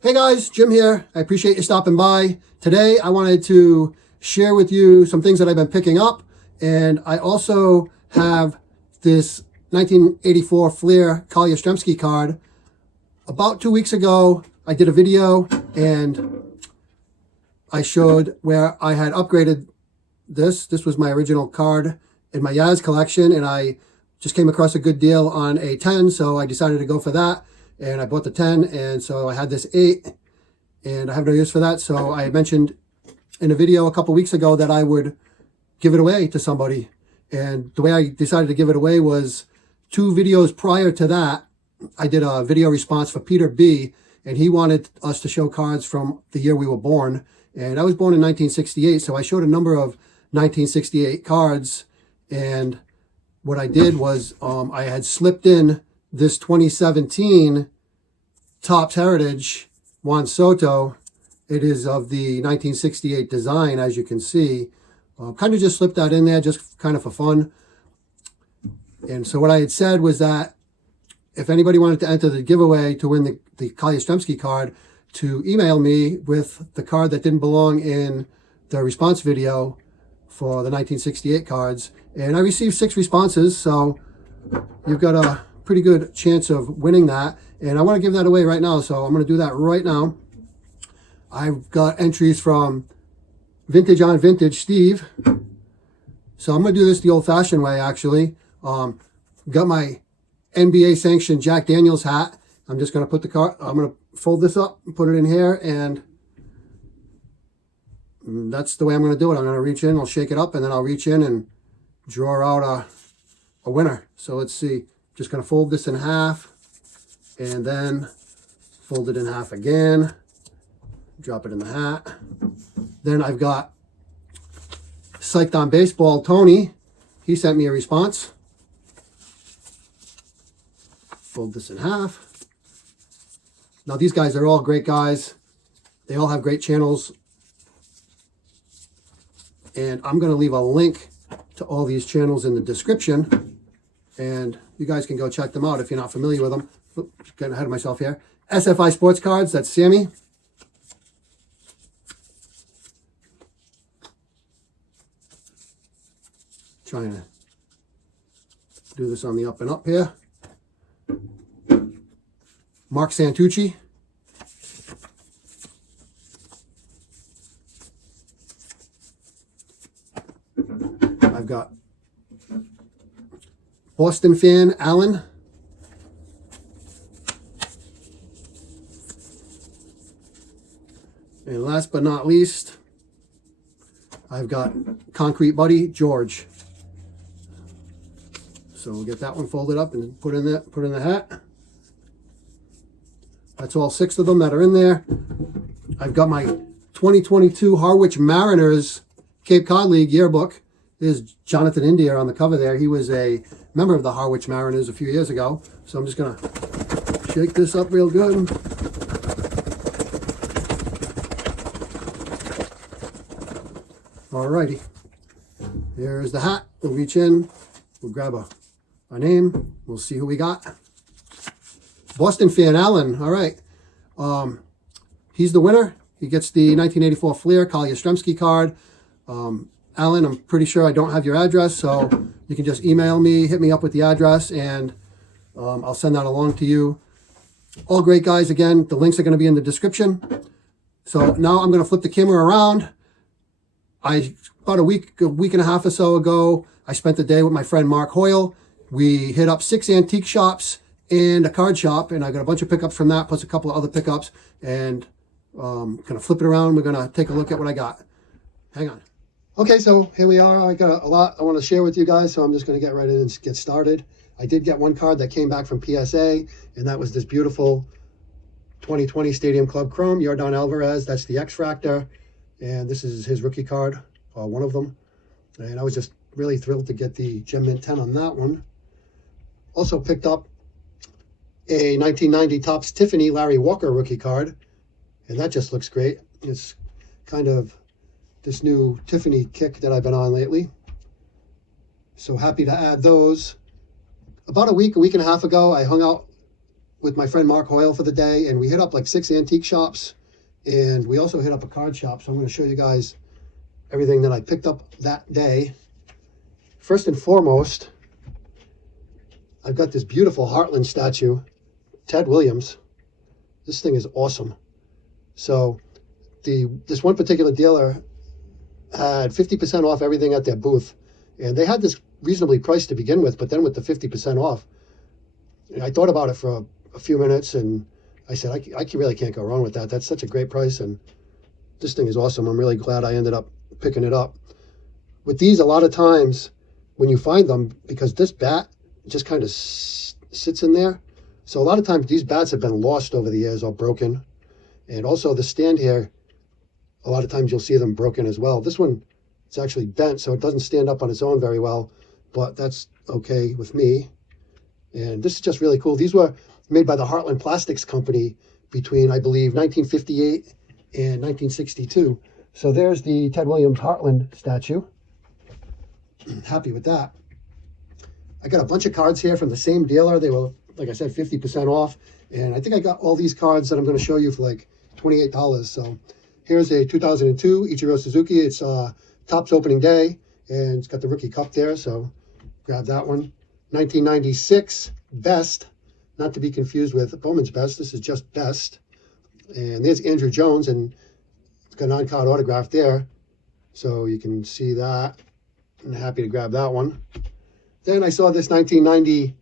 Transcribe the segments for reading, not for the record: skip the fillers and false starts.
Hey guys, Jim here. I appreciate you stopping by. Today I wanted to share with you some things that I've been picking up, and I also have this 1984 Fleer Kali Yastrzemski card. About 2 weeks ago, I did a video and I showed where I had upgraded this. This was my original card in my Yaz collection, and I just came across a good deal on a 10, so I decided to go for that. And I bought the 10, and so I had this 8, and I have no use for that. So I mentioned in a video a couple weeks ago that I would give it away to somebody. And the way I decided to give it away was 2 videos prior to that. I did a video response for Peter B, and he wanted us to show cards from the year we were born. And I was born in 1968, so I showed a number of 1968 cards. And what I did was I had slipped in this 2017 Topps Heritage Juan Soto. It is of the 1968 design, as you can see. Kind of just slipped that in there, just kind of for fun. And so what I had said was that if anybody wanted to enter the giveaway to win the Kali Yastrzemski card, to email me with the card that didn't belong in the response video for the 1968 cards. And I received 6 responses, so you've got a pretty good chance of winning that, and I want to give that away right now, so I'm going to do that right now. I've got entries from Vintage on Vintage Steve, so I'm going to do this the old-fashioned way. Actually, got my NBA sanctioned Jack Daniels hat. I'm just going to put the card, I'm going to fold this up and put it in here, and that's the way I'm going to do it. I'm going to reach in, I'll shake it up, and then I'll reach in and draw out a winner. So let's see. Just going to fold this in half and then fold it in half again. Drop it in the hat. Then I've got Psyched on Baseball Tony. He sent me a response. Fold this in half. Now these guys are all great guys. They all have great channels. And I'm going to leave a link to all these channels in the description. And you guys can go check them out if you're not familiar with them. Oops, getting ahead of myself here. SFI Sports Cards, that's Sammy. Trying to do this on the up and up here. Mark Santucci. I've got Boston fan Allon. And last but not least, I've got Concrete Buddy George. So we'll get that one folded up and put in the hat. That's all 6 of them that are in there. I've got my 2022 Harwich Mariners Cape Cod League yearbook. There's Jonathan India on the cover there. He was a member of the Harwich Mariners a few years ago. So I'm just going to shake this up real good. Alrighty. Here's the hat. We'll reach in. We'll grab a name. We'll see who we got. Boston fan Allon. All right. He's the winner. He gets the 1984 Fleer Kali Yastrzemski card. Allon, I'm pretty sure I don't have your address, so you can just email me, hit me up with the address, and I'll send that along to you. All great guys. Again, the links are going to be in the description. So now I'm going to flip the camera around. About a week and a half or so ago, I spent the day with my friend Mark Hoyle. We hit up 6 antique shops and a card shop, and I got a bunch of pickups from that, plus a couple of other pickups, and kind of flip it around. We're going to take a look at what I got. Hang on. Okay, so here we are. I got a lot I want to share with you guys, so I'm just going to get right in and get started. I did get one card that came back from PSA, and that was this beautiful 2020 Stadium Club Chrome, Yordan Alvarez. That's the X-Fractor, and this is his rookie card, one of them. And I was just really thrilled to get the Gem Mint 10 on that one. Also picked up a 1990 Topps Tiffany Larry Walker rookie card, and that just looks great. It's kind of this new Tiffany kick that I've been on lately. So happy to add those. About a week and a half ago, I hung out with my friend Mark Hoyle for the day, and we hit up like 6 antique shops, and we also hit up a card shop. So I'm going to show you guys everything that I picked up that day. First and foremost, I've got this beautiful Heartland statue, Ted Williams. This thing is awesome. So this one particular dealer had 50% off everything at their booth, and they had this reasonably priced to begin with, but then with the 50% off, I thought about it for a few minutes, and I said, I really can't go wrong with that. That's such a great price, and this thing is awesome. I'm really glad I ended up picking it up. With these, a lot of times when you find them, because this bat just kind of sits in there, so a lot of times these bats have been lost over the years or broken. And also the stand here, a lot of times you'll see them broken as well. This one, it's actually bent, so it doesn't stand up on its own very well, but that's okay with me. And this is just really cool. These were made by the Heartland Plastics Company between, I believe, 1958 and 1962. So there's the Ted Williams Heartland statue. Happy with that. I got a bunch of cards here from the same dealer. They were, like I said, 50% off. And I think I got all these cards that I'm going to show you for like $28. So here's a 2002 Ichiro Suzuki. It's Topps opening day, and it's got the rookie cup there. So grab that one. 1996 Best, not to be confused with Bowman's Best. This is just Best. And there's Andrew Jones, and it's got an on-card autograph there. So you can see that. I'm happy to grab that one. Then I saw this 1990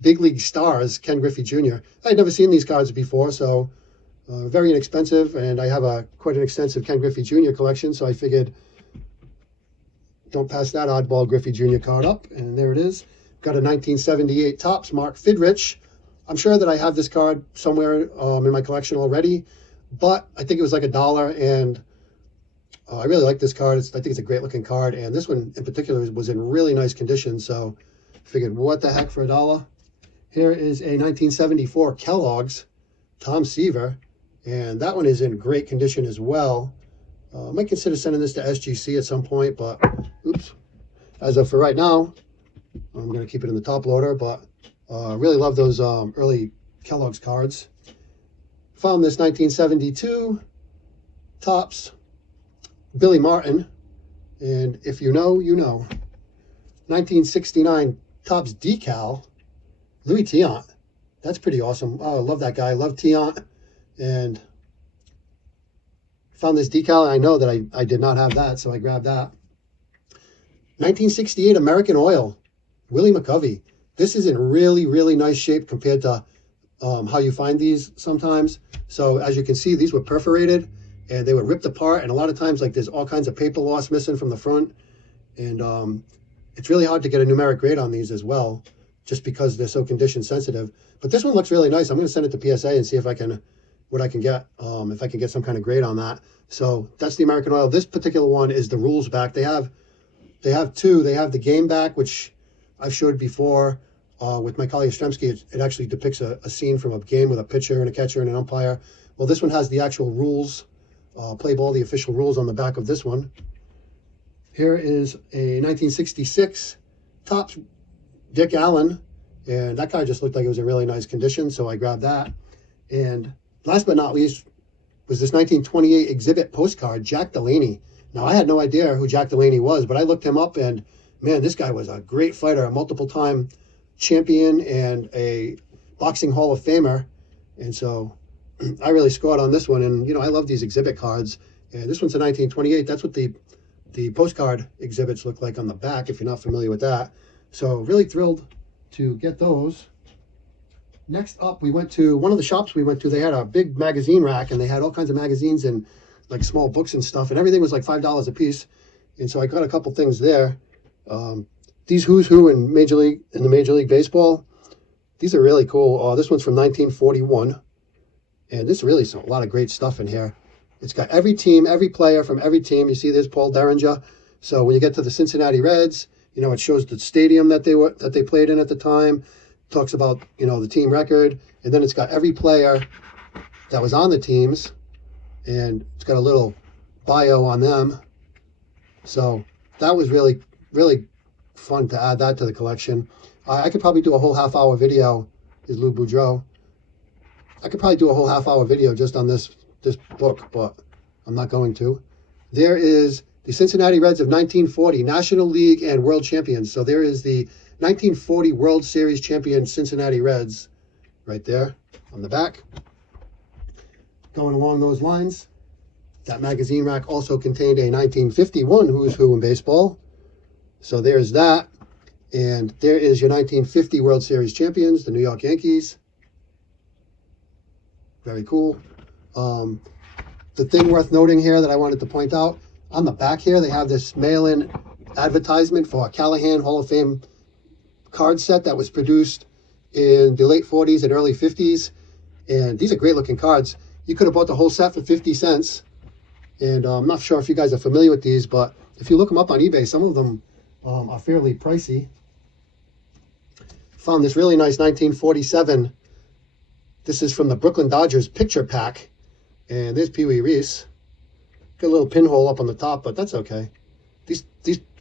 Big League Stars, Ken Griffey Jr. I'd never seen these cards before, so very inexpensive, and I have quite an extensive Ken Griffey Jr. collection, so I figured don't pass that oddball Griffey Jr. card up, and there it is. Got a 1978 Topps Mark Fidrich. I'm sure that I have this card somewhere in my collection already, but I think it was like $1, and I really like this card. I think it's a great looking card, and this one in particular was in really nice condition, so I figured what the heck for $1. Here is a 1974 Kellogg's Tom Seaver, and that one is in great condition as well. I might consider sending this to SGC at some point, but oops. As of for right now, I'm going to keep it in the top loader, but really love those early Kellogg's cards. Found this 1972 Topps Billy Martin, and if you know, you know. 1969 Topps Decal Louis Tiant. That's pretty awesome. Oh, I love that guy. I love Tiant. And found this decal, and I know that I did not have that, so I grabbed that. 1968 American Oil, Willie McCovey. This is in really, really nice shape compared to how you find these sometimes. So as you can see, these were perforated, and they were ripped apart, and a lot of times like there's all kinds of paper loss missing from the front. And it's really hard to get a numeric grade on these as well, just because they're so condition sensitive. But this one looks really nice. I'm going to send it to PSA and see if I can, what I can get, if I can get some kind of grade on that. So that's the American Oil. This particular one is the rules back. They have two. They have the game back, which I've showed before with my colleague Yastrzemski. It actually depicts a scene from a game with a pitcher and a catcher and an umpire. Well, this one has the actual rules, play ball, the official rules on the back of this one. Here is a 1966 Topps Dick Allon, and that guy just looked like it was in really nice condition, so I grabbed that. And last but not least was this 1928 exhibit postcard, Jack Delaney. Now, I had no idea who Jack Delaney was, but I looked him up, and man, this guy was a great fighter, a multiple-time champion and a boxing Hall of Famer. And so I really scored on this one, and, you know, I love these exhibit cards. And this one's a 1928. That's what the postcard exhibits look like on the back, if you're not familiar with that. So really thrilled to get those. Next up, we went to one of the shops we went to. They had a big magazine rack, and they had all kinds of magazines and like small books and stuff, and everything was like $5 a piece. And so I got a couple things there. These Who's Who in the Major League Baseball, these are really cool. This one's from 1941, and this really is a lot of great stuff in here. It's got every team, every player from every team. You see there's Paul Derringer. So when you get to the Cincinnati Reds, you know, it shows the stadium that they played in at the time. Talks about, you know, the team record, and then it's got every player that was on the teams, and it's got a little bio on them. So that was really, really fun to add that to the collection. I could probably do a whole half-hour video. Is Lou Boudreau. I could probably do a whole half-hour video just on this book, but I'm not going to. There is the Cincinnati Reds of 1940, National League and World Champions. So there is the 1940 World Series champion Cincinnati Reds right there on the back. Going along those lines, that magazine rack also contained a 1951 Who's Who in Baseball. So there's that. And there is your 1950 World Series champions, the New York Yankees. Very cool. The thing worth noting here that I wanted to point out, on the back here, they have this mail-in advertisement for a Callahan Hall of Fame card set that was produced in the late 40s and early 50s. And these are great looking cards. You could have bought the whole set for 50 cents. And I'm not sure if you guys are familiar with these, but if you look them up on eBay, some of them are fairly pricey. Found this really nice 1947. This is from the Brooklyn Dodgers picture pack. And there's Pee Wee Reese. Got a little pinhole up on the top, but that's okay. These,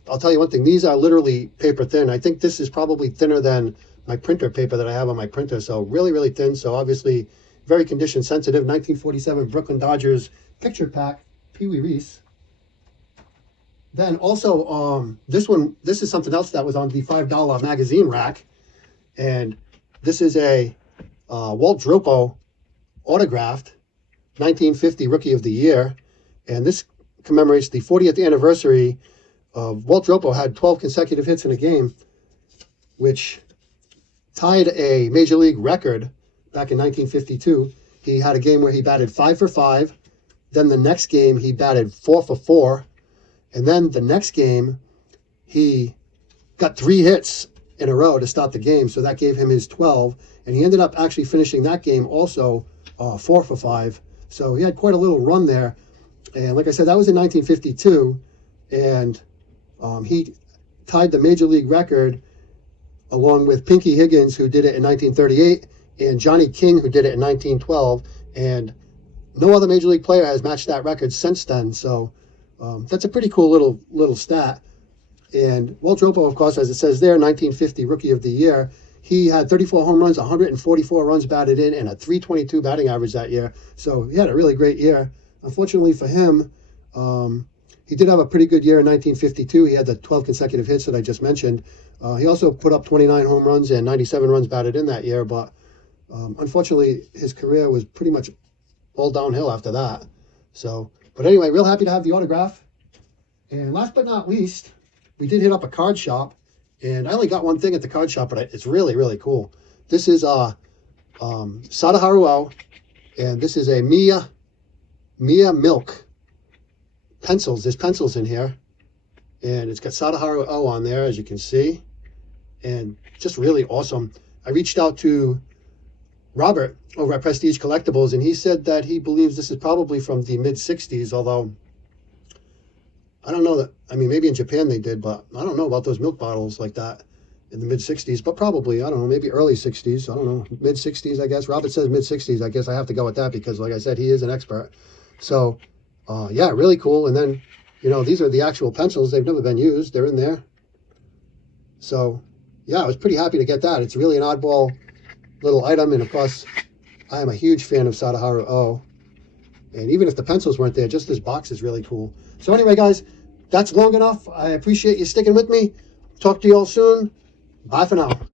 I'll tell you one thing. These are literally paper thin. I think this is probably thinner than my printer paper that I have on my printer. So really, really thin. So obviously very condition sensitive. 1947 Brooklyn Dodgers picture pack. Pee Wee Reese. Then also, this is something else that was on the $5 magazine rack. And this is a Walt Dropo autographed 1950 Rookie of the Year. And this commemorates the 40th anniversary of Walt Dropo had 12 consecutive hits in a game, which tied a Major League record back in 1952. He had a game where he batted 5 for 5. Then the next game, he batted 4 for 4. And then the next game, he got 3 hits in a row to start the game. So that gave him his 12. And he ended up actually finishing that game also 4 for 5. So he had quite a little run there. And like I said, that was in 1952. And he tied the Major League record along with Pinky Higgins, who did it in 1938, and Johnny King, who did it in 1912. And no other Major League player has matched that record since then. So that's a pretty cool little stat. And Walt Dropo, of course, as it says there, 1950 Rookie of the Year. He had 34 home runs, 144 runs batted in, and a .322 batting average that year. So he had a really great year. Unfortunately for him, he did have a pretty good year in 1952. He had the 12 consecutive hits that I just mentioned. He also put up 29 home runs and 97 runs batted in that year. But unfortunately, his career was pretty much all downhill after that. So, but anyway, real happy to have the autograph. And last but not least, we did hit up a card shop. And I only got one thing at the card shop, but it's really, really cool. This is Sadaharu O, and this is a Mia Milk pencils. There's pencils in here, and it's got Sadaharu O on there, as you can see, and just really awesome. I reached out to Robert over at Prestige Collectibles, and he said that he believes this is probably from the mid-'60s, although I don't know that, I mean, maybe in Japan they did, but I don't know about those milk bottles like that in the mid-'60s, but probably, I don't know, maybe early 60s, I don't know, mid-'60s, I guess. Robert says mid-'60s, I guess I have to go with that because, like I said, he is an expert. So, yeah, really cool. And then, you know, these are the actual pencils. They've never been used. They're in there. So, yeah, I was pretty happy to get that. It's really an oddball little item, and of course, I am a huge fan of Sadaharu O. And even if the pencils weren't there, just this box is really cool. So anyway, guys, that's long enough. I appreciate you sticking with me. Talk to you all soon. Bye for now.